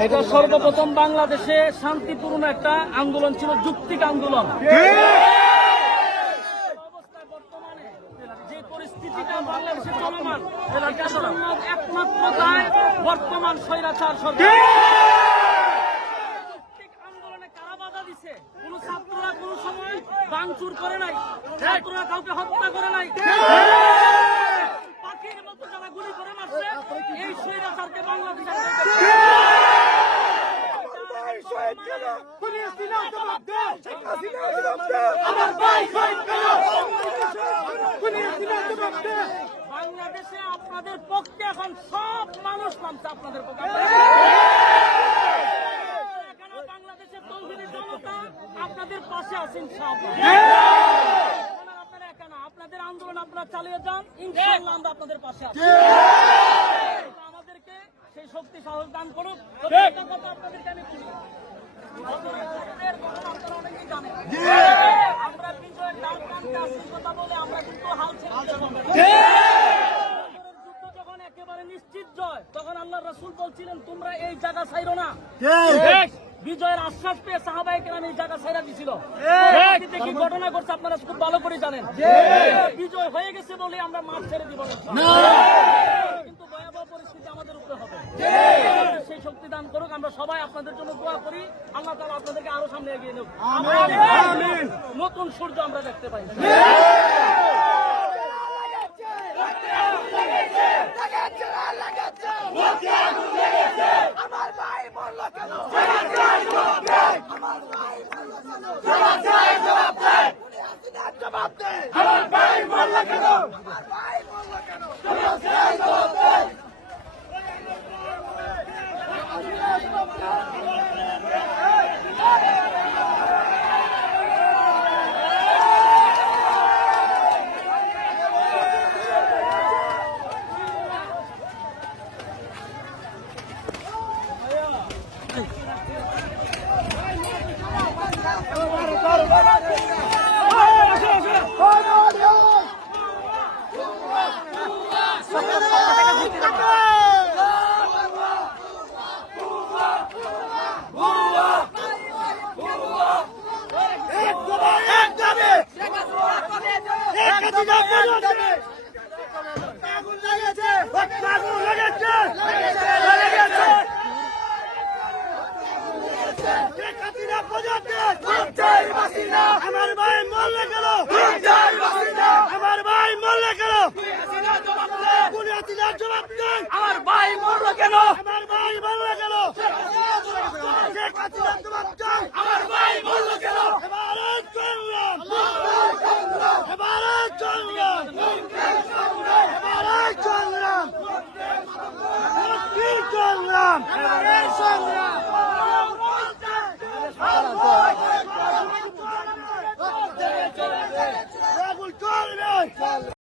এটা সর্বপ্রথম বাংলাদেশে শান্তিপূর্ণ একটা আন্দোলন ছিল, যুক্তিক আন্দোলন। অবস্থায় বর্তমানে যে পরিস্থিতিটা বাংলাদেশে চলমান, একমাত্র দায় বর্তমান স্বৈরাচার সরকার। যুক্তিক আন্দোলনে কারা বাধা দিছে? কোন ছাত্ররা কোন সময় ভাঙচুর করে নাই, ছাত্ররা কাউকে হত্যা করে নাই, পাখির মতো যারা গুলি করে মারছে এই স্বৈরাচারকে বাংলাদেশে বাংলাদেশে আপনাদের পক্ষে এখন সব মানুষ নামছে, আপনাদের পক্ষে। বাংলাদেশের তৌহিদি জনতা আপনাদের পাশে আছেন সব। আপনারা একা না, আপনাদের আন্দোলন আপনারা চালিয়ে যান, ইনশাআল্লাহ আমরা আপনাদের পাশে আছি। আমাদেরকে সেই শক্তি সাহস দান করুন। আপনাদেরকে আমি বলি, অনেকেই জানেন আমরা বিজয়ের ডাক টানতে আসছি কথা বলে আমরা কিন্তু হাল ছেড়ে দেব না। যুদ্ধ যখন একেবারে নিশ্চিত জয়, তখন আল্লাহ রাসূল বলছিলেন তোমরা এই জায়গা ছাইরো না। বিজয়ের আশ্বাস পেয়ে সাহাবায়ে কেরাম এই জায়গা ছাইরা দিছিল। কি ঘটনা ঘটছে আপনারা খুব ভালো করে জানেন। বিজয় হয়ে গেছে বলে আমরা মাঠ ছেড়ে দিব না, কিন্তু ভয়াবহ পরিস্থিতি আমাদের উপরে হবে। সেই শক্তি দান করুক, আমরা সবাই আপনাদের জন্য দোয়া করি। আল্লাহ তাআলা আপনাদেরকে আরো সামনে এগিয়ে নেব, নতুন সূর্য আমরা দেখতে পাই। আমার ভাই বলল কেন? আমার ভাই বলল কেন? জবাব দে। আমার ভাই বলল কেন? আমার ভাই বলল কেন? জবাব দে। আমার ভাই মরলে গেল, আমার ভাই মরলে গেল, জবাব দেন। আমার ভাই মরলো কেন? আমার ভাই মরলে গেল, জবাব দেন।